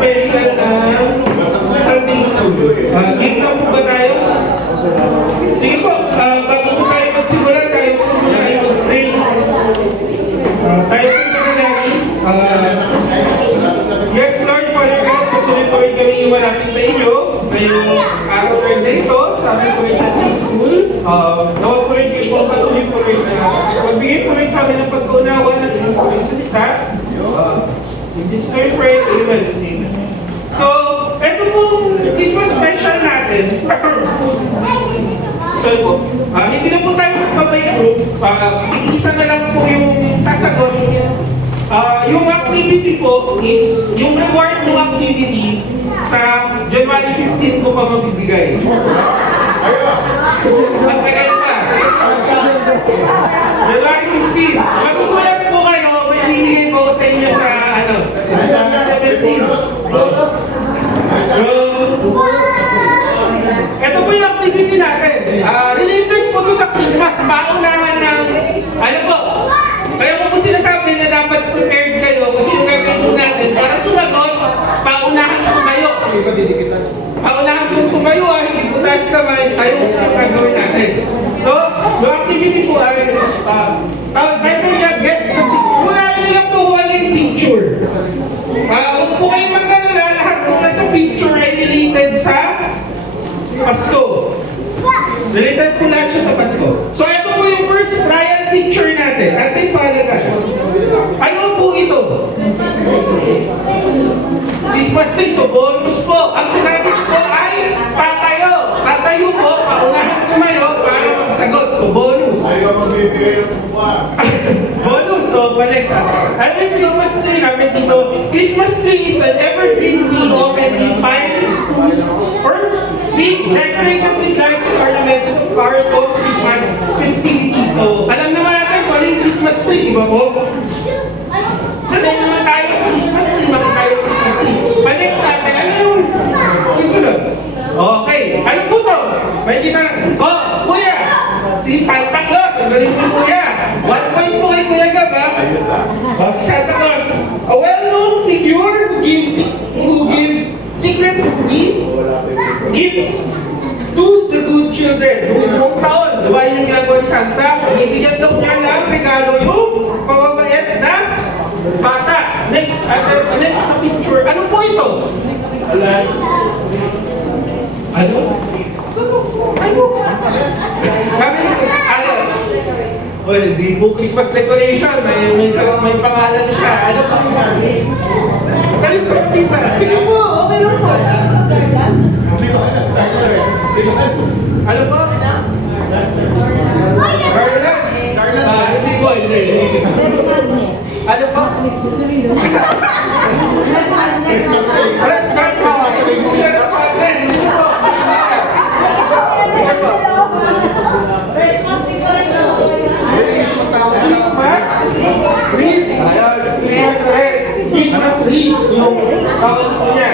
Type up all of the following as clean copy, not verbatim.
spelling Sunday School. Game na po ba tayo? Sige po, bago po tayo magsimula, tayo po muna ay mag-pray. Tayo po manalangin. Yes, Lord, Father God, patuloy po rin kami iwalapit sa inyo ngayong araw na ito sa aming po Sunday School. Nawag po rin kayo po, patuloy po rin na magbigay po rin sa amin ng pagkaunawa ng inyong po yung salita. In this third prayer, amen and amen. So, ito pong Christmas special natin. Sorry po. Hindi na po tayo magpapay-group. Isa na lang po yung sasagot. Yung activity po is, yung reward ng activity sa January 15 ko pa mabibigay. Magtagal pa. January 15. Magugulat po kayo, may binigay po sa inyo sa 17. Ito po yung activity natin. Related po to sa Christmas. Paunahan ng, kaya ko po sinasabi na dapat prepared kayo kasi yung gagawin po natin para sumagot, paunahan tumayo. Paunahan po tumayo, hindi po taas kamay, tayo po yung gagawin natin. So, yung activity po ay, title niya, guess the picture. Unahin nyo lang po kung ano yung picture. Huwag po kayong mag-alala, lahat po na sa picture ay related sa Pasko. Related po lahat siya sa Pasko. So, ito po yung first trial picture natin. Ating palagayan. Ano po ito? Christmas tree. So, bonus po. Ang sinabi ko ay tatayo. Tatayo po, paunahan tumayo para magsagot. So, bonus. Bonus. So, balik sa ano yung Christmas tree namin dito? Christmas tree is an evergreen tree often in pine schools or being decorated with lights and ornaments as a part of Christmas festivities. So, alam naman natin kung ano yung Christmas tree, di ba po? Sanay naman tayo sa Christmas tree, makita tayo yung Christmas tree. Balik sa atin, ano yung susunod? Okay, ano po to? May kita, kuya! Si Santa Claus, ang galing po kuya. 1 point po kay Kuya Gab, ha? Si Santa Claus, a well-known figure who gives secret gifts to the good children. Noong taon, diba yung ginagawa ni Santa? Ibigyan daw niya ng regalo yung pababait na bata. Next na picture. Ano po ito? Ano? Well, hindi po Christmas decoration. May pangalan siya. Ano pa? Tayo po, tita. Sige po, okay lang po. Ano po? Carla? Hindi po, hindi. Ano po? Christmas tree. Christmas tree yung tawag po niya.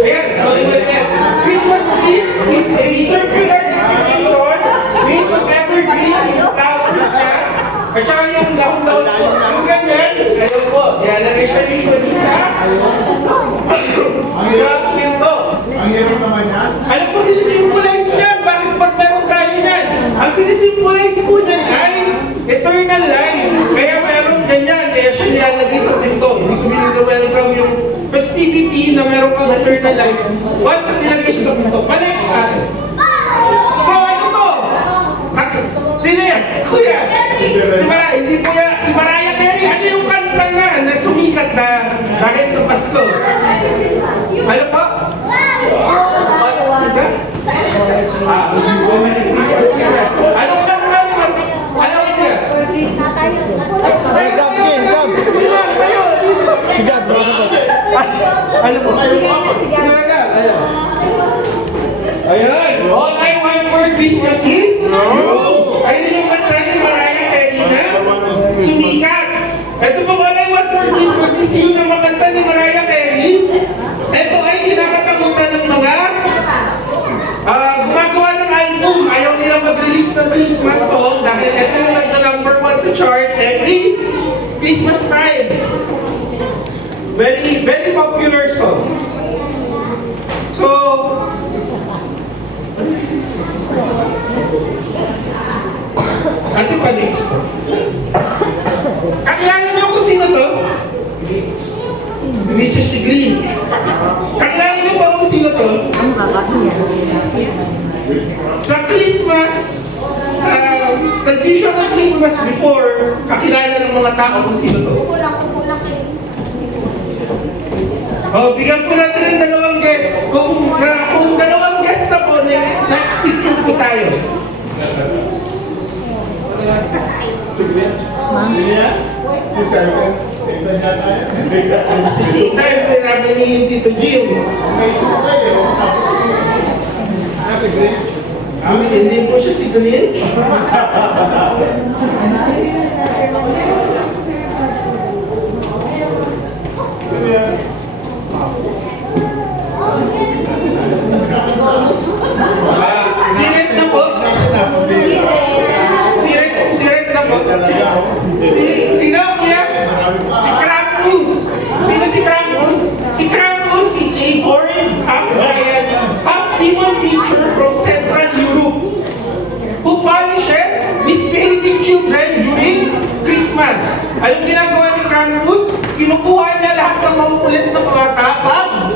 Ayan, sorry ba niya? Christmas tree is a circular decoration made of evergreen flowers niya. At saka yung dahon-dahon po. Yung ganyan, ayun po, ilalagay siya usually sa pinto. Ang hirap naman yan? Alam po sinisimbolize niyan? Bakit pag meron tayo niyan? Ang sinisimbolize po niyan ay eternal life. Kaya meron ganyan. Kaya siya nilalagay sa pinto. Ibig sabihin na welcome yung festivity na meron kang eternal life. Once na nilagay siya sa pinto, balik sa atin. So ano to? Sino yan? Kuya? Hindi po yan. Si Mariah Carey. Ano yung kanta nga na sumikat na dahil sa Pasko? Ano po? Anong kanta? Anong niya? Ano po? Ayan! All I want for Christmas is ayun yung kanta ni Mariah Carey na sumikat. Ito po all I want for Christmas is yun ang makanta ni Mariah Carey. Ito ay kinakatakutan ng mga gumagawa ng album. Ayaw nila mag-release ng Christmas song dahil ito yung nagna-number 1 sa chart every Christmas time. Very, very popular song. So, ate palig. Kakilala niyo kung sino to? Mrs. Green. Kakilala niyo ba kung sino to? Sa Christmas, sa tradition ng Christmas before, kakilala ng mga tao kung sino to. Oh, bigyan po natin ng dalawang guest. Kung dalawang guest na po, next picture po tayo. Si Satan yata yan. Si Sita, yung sinabi ni Tito Gio. May suka yun. Tapos, si Grinch. Hindi po siya si Grinch. Ano yan? Si Red na po. Si Red na po. Sino kuya? Si Krampus. Sino si Krampus? Si Krampus is a foreign half-giant, half-demon creature from Central Europe who punishes misbehaving children during Christmas. Anong ginagawa ni Krampus? Kinukuha niya lahat ng makukulit na mga kapag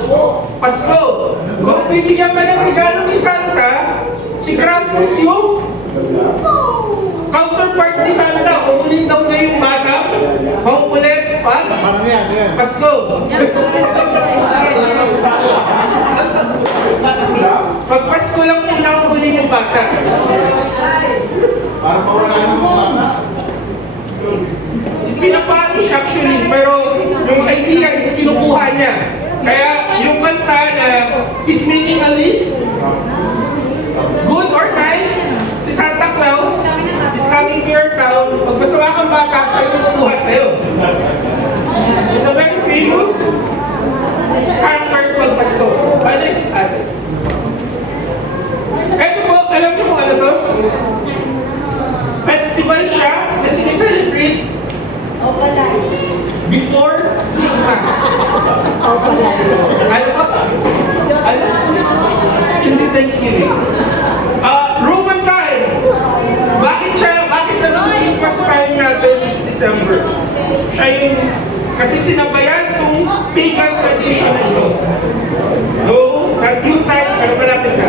Pasko. Kung bibigyan ka ng regalo ni Santa, si Krampus yung counterpart ni Santa. Kukunin daw niya yung bata, makukulit pag Parang yan. Pasko. Pag Pasko lang po nakukunin yung bata. Parang mawala yung mga bata. Pinapanish actually, pero yung idea is kinukuha niya. Kaya yung kanta na is making a list, good or nice, si Santa Claus is coming to your town, pag masama kang bata, siya yung kukuha sa'yo. It's a very famous character pag Pasko. Alex, ate. Ito po, alam niyo kung ano to? Festival siya na sineselebrate before Christmas. Ano ba? Ano? Hindi Thanksgiving. Roman time. Bakit na Christmas time natin is December? Siya yung, kasi sinabayan tong pagan tradition na ito. No, at yung time, ano ba natin ka?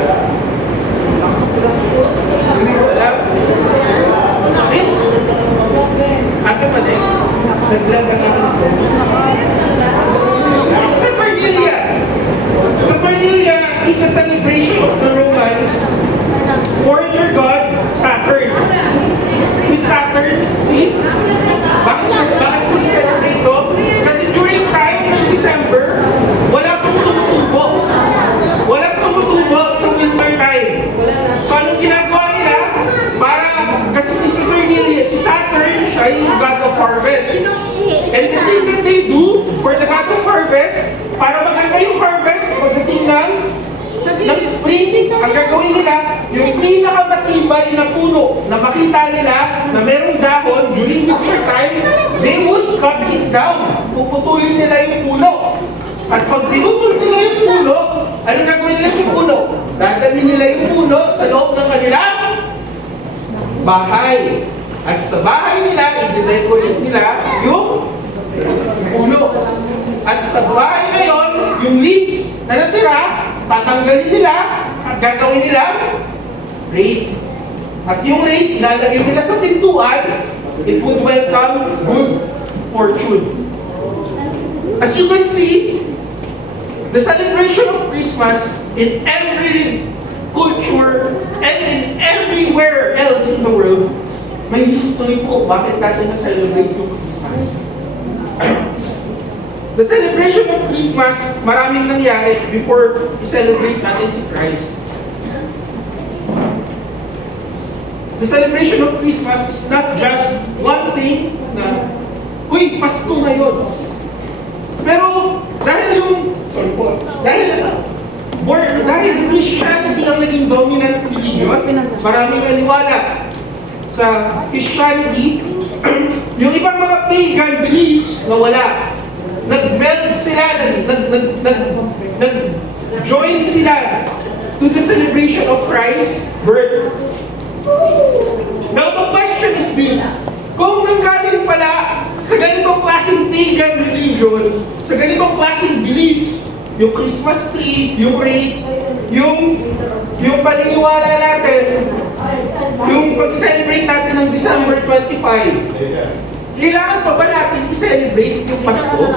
Wala? It's? Ate pa din? Saturnalia. Saturnalia is a celebration of the Romans for their god Saturn. Who's Saturn? See? Bakit sinicelebrate ito? Kasi during time ng December, walang tumutubo. Walang tumutubo sa winter time. So anong ginagawa nila? Kasi si Saturnalia, si Saturn, siya yung god of harvest. And the thing that they do for the god of harvest, para maganda yung harvest, pagdating ng spring, ang gagawin nila, yung pinakamatibay na puno na makita nila na merong dahon during winter time, they would cut it down. Puputulin nila yung puno. At pag pinutol nila yung puno, ano gagawin nila sa puno? Dadalhin nila yung puno sa loob ng kanilang bahay. At sa bahay nila, i-decorate nila yung puno. At sa bahay na yon, yung leaves na natira, tatanggalin nila at gagawin nila rate. At yung rate, ilalagay nila sa pintuan, it would welcome good fortune. As you can see, the celebration of Christmas in every culture and in everywhere else in the world, may history po bakit natin na-celebrate yung Christmas. The celebration of Christmas, maraming nangyari before i-celebrate natin si Christ. The celebration of Christmas is not just one thing na, uy, Pasko ngayon. Pero dahil Christianity ang naging dominant religion, maraming naniwala sa Christianity, yung ibang mga pagan beliefs na wala. Nag-meld sila sila, nag-join sila to the celebration of Christ's birth. Now, the question is this: kung nanggaling pala sa ganitong klaseng pagan religion, sa ganitong klaseng beliefs, yung Christmas tree, yung wreath, yung paniniwala natin, yung pag-celebrate natin ng December 25, kailangan pa ba natin i-celebrate yung Pasko?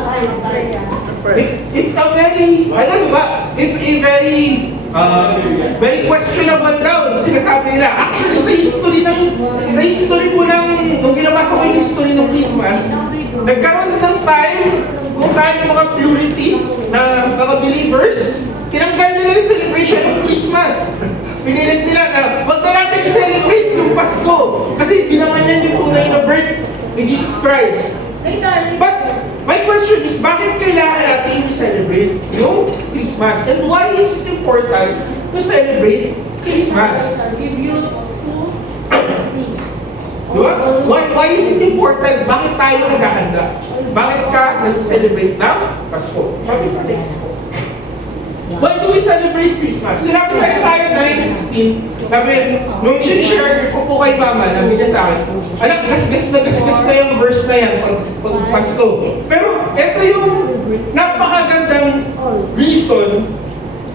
It's a very, ano ba? It's a very questionable daw, sinasabi nila. Actually, sa history po nung binabasa ko yung history ng Christmas, nagkaroon ng time kung saan yung mga purities na mga believers, tinanggal nila yung celebration ng Christmas. Pinilit nila na, wag na natin i-celebrate yung Pasko, kasi hindi naman yan yung tunay na birth ni Jesus Christ. But my question is, bakit kailangan natin i-celebrate yung Christmas? And why is it important to celebrate Christmas? Diba? Why is it important? Bakit tayo naghahanda? Bakit ka nag-celebrate ng Pasko? Why do we celebrate Christmas? Sinabi sa Isaiah 9:16, sabi, nung sinishare ko po kay Mama, nabi niya sa akin, alam, gasgas na yung verse na yan pag Pasko. Pero ito yung napakagandang reason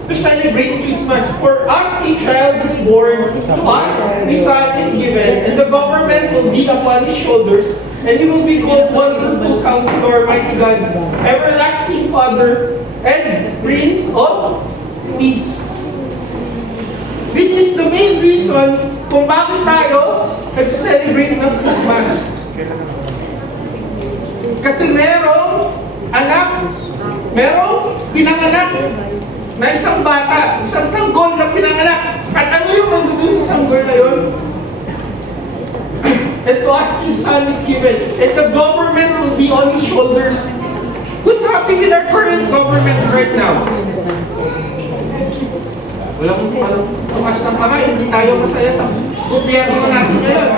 to celebrate Christmas. For us, a child is born, to us, a son is given, and the government will be upon his shoulders, and he will be called Wonderful Counselor, Mighty God, Everlasting Father, and Prince of Peace. This is the main reason kung bakit tayo nagsa-celebrate ng Christmas. Kasi merong pinanganak na isang bata, isang sanggol na pinanganak. At ano yung nandun sa sanggol na yun? And to us, his son is given, and the government will be on his shoulders. What's happening in our current government right now? Walang tumas ng kamay, hindi tayo masaya sa gobyerno natin ngayon.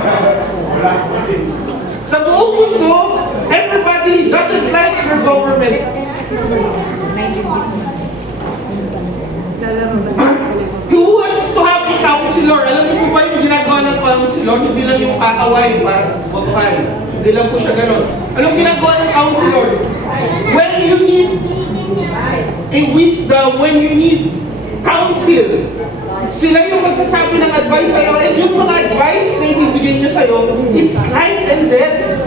Sa buong mundo, everybody doesn't like your government. Who wants to have a counselor? Alam niyo ba yung ginagawa ng counselor? Hindi lang yung kakaway para botohan. Hindi lang po siya ganon. Anong ginagawa ng counselor? When you need a wisdom, when you need counsel, sila yung magsasabi ng advice sa'yo, and yung mga advice na ibibigay niya sa'yo, it's life and death.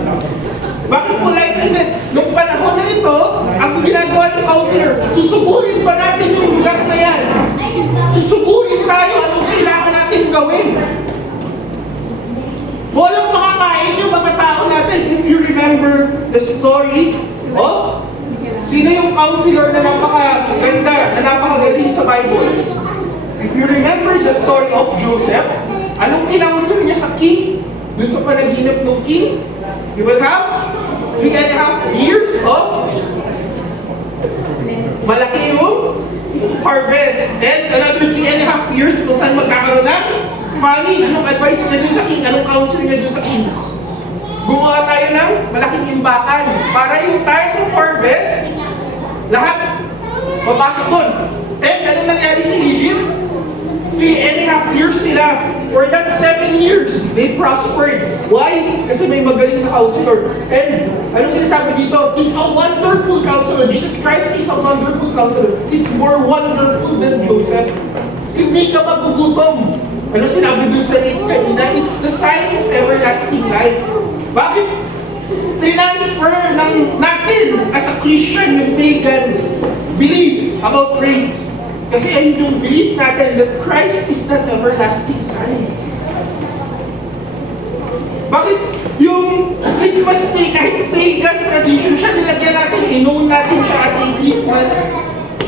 Bakit po life and death? Nung panahon na ito, ang ginagawa ng counselor, susugurin pa natin yung lugar na yan. Susugurin tayo anong kailangan natin gawin. Walang makakain yung mga tao natin. If you remember the story of sino yung counselor na napakaganda, na napakagaling sa Bible. If you remember the story of Joseph, anong kinounsel niya sa king? Doon sa panaginip ng king, he will have 3.5 years of malaki yung harvest. And another 3.5 years kung saan magkakaroon ng famine. Anong advice niya doon sa king? Anong counsel niya doon sa king? Gumawa tayo ng malaking imbakan para yung time of harvest, lahat papasok doon. And anong nangyari sa Egypt? 3.5 years sila. For that 7 years, they prospered. Why? Kasi may magaling na counselor. And ano sinasabi dito? He's a wonderful counselor. Jesus Christ is a wonderful counselor. He's more wonderful than Joseph. Hindi ka magugutom. Ano sinabi dun sa 8 kanina? It's the sign of everlasting life. Bakit? Transfer natin as a Christian yung pagan belief about race. Kasi ayun yung belief natin that Christ is that everlasting sign. Bakit yung Christmas tree, kahit pagan tradition siya, nilagyan natin, inown natin siya as a Christmas,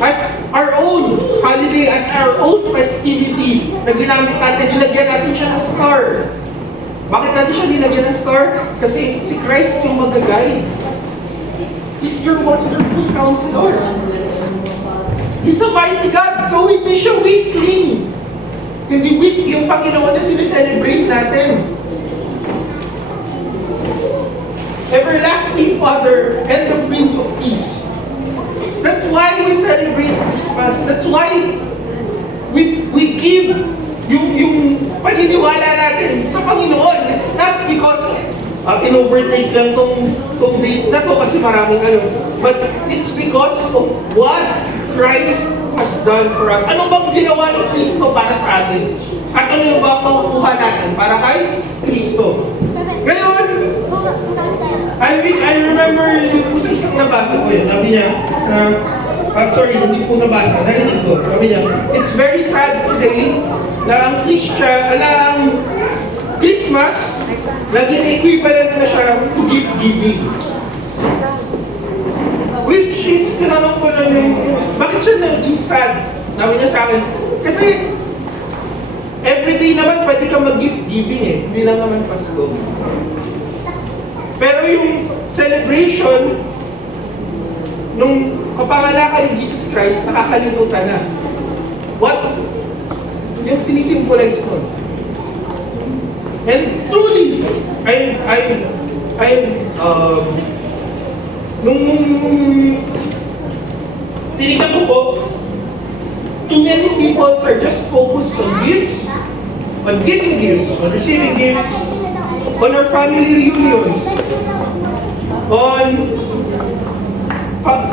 as our own holiday, as our own festivity na ginamit natin, nilagyan natin siya ng star. Bakit natin siya nilagyan ng star? Kasi si Christ yung mag-guide. He's your wonderful counselor. He's a mighty God, so hindi siya weakling. Hindi weak yung Panginoon na sineselebrate natin. Everlasting Father and the Prince of Peace. why we celebrate Christmas. That's why we give yung paniniwala natin sa Panginoon. It's not because in-overtake lang tong date na to kasi maraming ano. But it's because of what Christ has done for us. Ano bang ginawa ni Kristo para sa atin? At ano yung ba makukuha natin para kay Kristo? Ngayon, I remember yung isang nabasa ko yun. Sabi niya, sorry, hindi po nabasa, narinig ko. Sabi niya, it's very sad today na ang Christmas, naging equivalent na siya to gift giving. Which is, tinanong ko na yung, bakit siya naging sad? Sabi niya sa akin, kasi everyday naman pwede ka mag-gift giving eh, hindi lang naman Pasko. Pero yung celebration nung kapanganakan ni Jesus Christ, nakakalimutan na. What? Yung sinisimbolize nun. And truly, nung tinignan ko po, too many people are just focused on gifts, on giving gifts, on receiving gifts, on our family reunions, on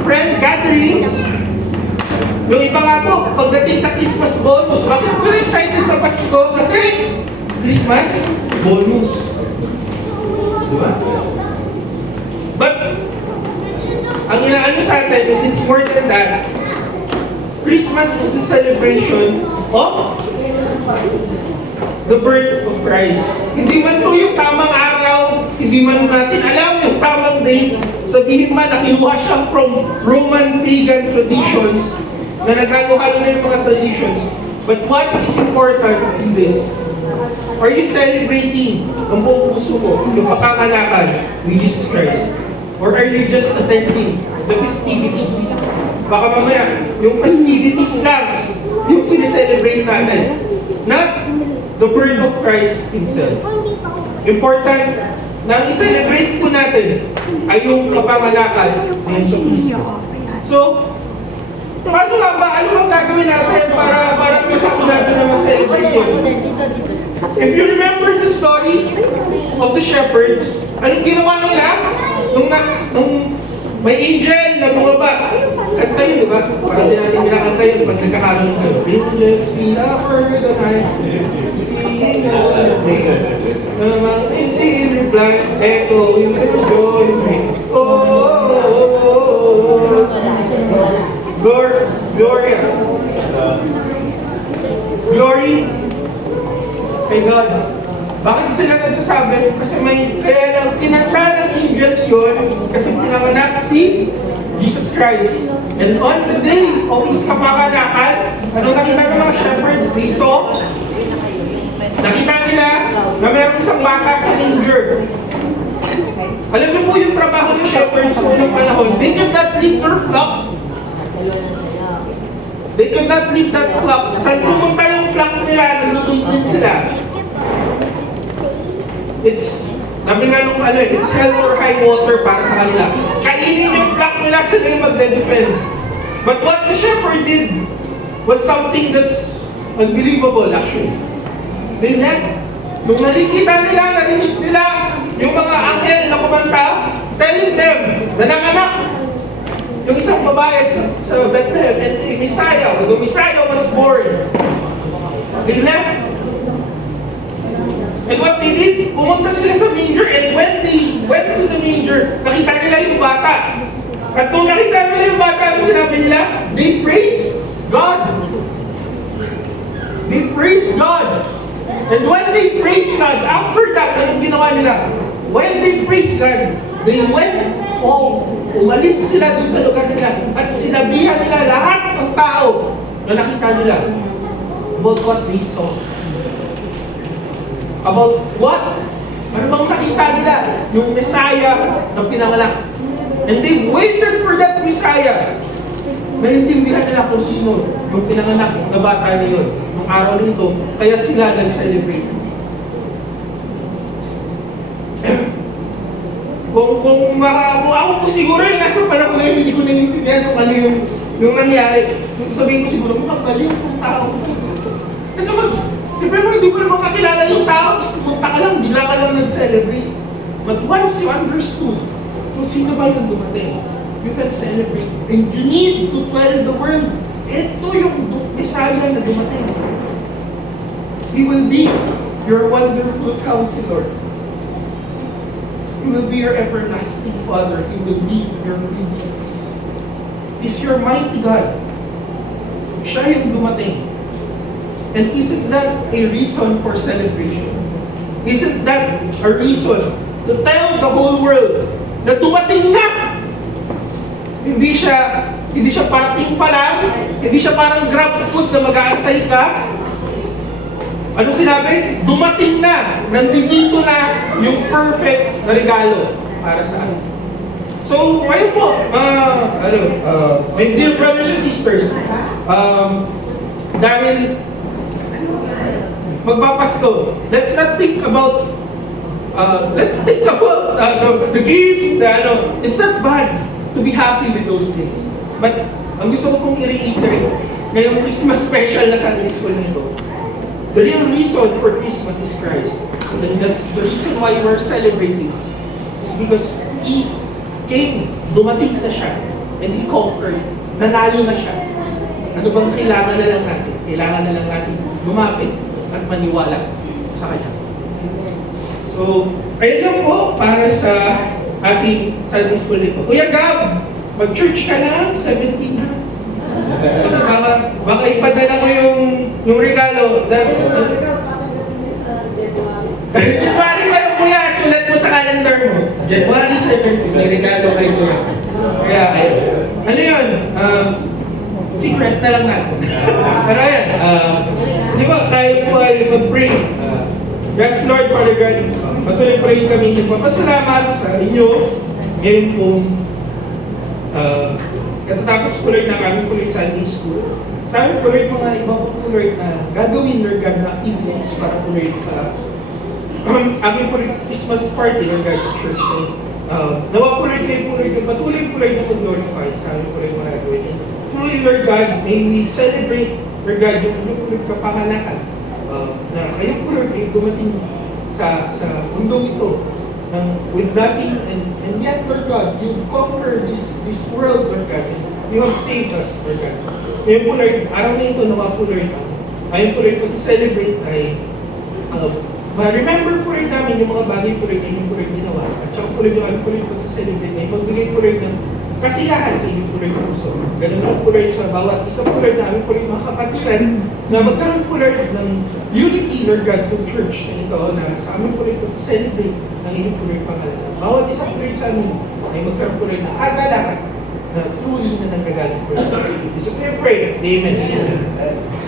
friend gatherings. Yung iba nga po, pagdating sa Christmas bonus, bakit sila excited sa Pasko? Kasi Christmas bonus. Diba? But, ang inaano sa atin, it's more than that. Christmas is the celebration of the birth of Christ. Hindi man to yung tamang araw, hindi man natin alam yung tamang date, sabihin man na kinuha siya from Roman pagan traditions, na nagkano-halo na yung mga traditions. But what is important is this. Are you celebrating ang buong puso mo, yung kapanganakan ni Jesus Christ? Or are you just attending the festivities? Baka mamaya, yung festivities lang yung sineselebrate natin. Not the birth of Christ Himself. Important na i-celebrate po natin ay yung kapanganakan ni Jesus Cristo. So, paano nga ba? Ano bang gagawin natin para masako natin na ma-celebrate yun? If you remember the story of the shepherds, anong ginawa nila? Nung may angel na bumaba, kanta yun, di ba? Parang din natin kinakanta yun pag nagkakaroon kayo. Angels be upper the night, singing all the day. Namang in reply, echoing the joy of me. Gloria. Glory kay God. Bakit sila nagsasabi? Kasi kaya lang tinanta ng angels yun kasi pinanganak si Jesus Christ. And on the day of His kapanganakan, ano nakita ng mga shepherds? They saw, nakita nila na mayroong isang bata sa manger. Alam niyo po yung trabaho ng shepherds noong panahon, they could not leave their flock. They could not leave that flock. Saan pumunta yung flock nila, nagtutulpin sila. It's, nabi nga nung it's hell or high water para sa kanila. Kainin yung flock nila, sila yung magde-defend. But what the shepherd did was something that's unbelievable actually. They left. Nung narinig nila yung mga anghel na kumanta, telling them na nanganak yung isang babae sa Bethlehem, and the Messiah was born. They left. And what they did, pumunta sila sa manger, and when they went to the manger, nakita nila yung bata. At kung nakita nila yung bata, ano sinabi nila? They praised God. They praised God. And when they praised God, after that, anong ginawa nila? When they praised God, they went home. Umalis sila dun sa lugar nila at sinabihan nila lahat ng tao na nakita nila about what they saw. About what? Ano bang nakita nila? Yung Messiah na pinanganak. And they waited for that Messiah. Naintindihan nila kung sino yung pinanganak na bata niyon nung araw nito. Kaya sila nag-celebrate. Kung ako po siguro yung nasa panahon na hindi ko naiintindihan kung ano yung Yung nangyari, sabihin ko siguro, mukhang galing yung tao. Kasi siyempre mo, hindi ko naman kakilala yung tao, tapos pumunta ka lang, bigla ka lang nag-celebrate. But once you understood kung sino ba yung dumating, you can celebrate. And you need to tell the world, ito yung Messiah na dumating. He will be your wonderful counselor. He will be your everlasting Father. He will be your Prince of Peace. He's your mighty God. Siya yung dumating. And isn't that a reason for celebration? Isn't that a reason to tell the whole world na dumating na? Hindi siya parating pa lang, hindi siya parang grab food na mag-aantay ka. Ano sinabi? Dumating na, nandito na yung perfect na regalo para sa atin. So, ngayon po, my dear brothers and sisters, dahil magpapasko, let's think about the gifts, it's not bad to be happy with those things. But, ang gusto ko pong i-reiterate, ngayong Christmas special na Sunday School nito, the real reason for Christmas is Christ. And that's the reason why we're celebrating. Is because He came, dumating na siya, and He conquered, nanalo na siya. Ano bang kailangan na lang natin? Kailangan na lang natin lumapit at maniwala sa Kanya. So, ayun lang po para sa ating Sunday School nito. Kuya Gab, mag-church ka na, 17 na. Kasi baka ipadala mo yung regalo. That's... January pa yung kuya, sulat mo sa calendar mo. January 17, may regalo kayo kuya. Kaya, ano yun? Secret na lang natin. Pero ayan, di ba, tayo po ay mag-pray. Yes, Lord, Father God, patuloy pray kami. Magpapasalamat sa inyo. Ngayon po, katatapos po Lord ng aming Lord Sunday School. Sa amin po Lord, mga iba po Lord na gagawin Lord God na activities para po Lord sa aming po Lord Christmas party Lord God sa church. Nawa po Lord kayo po Lord, patuloy po Lord na mag-glorify sa amin po Lord mga gagawin. Truly Lord God, may we celebrate Lord God yung po Lord kapanganakan na kayo po Lord ay dumating sa mundong ito with nothing and yet Lord God, you conquer this world Lord God. You have saved us Lord God. Ngayon po Lord, araw na ito nawa po Lord, ngayon po Lord kung celebrate ay ma-remember po Lord namin yung mga bagay po Lord na yung po Lord ginawa at saka po Lord yung ano po Lord kung celebrate ay magbigay po Lord ng kasiyahan sa inyong po Lord ng puso. Ganun po Lord sa bawat isa po Lord namin po Lord mga kapatiran na magkaroon po Lord ng unity Lord God to church na ito na sa amin po Lord kung celebrate ng inyong po Lord pangalan. Bawat isa po Lord sa amin ay magkaroon po Lord na agalakan na truly na nanggagaling po Lord. Jesus name pray. Amen.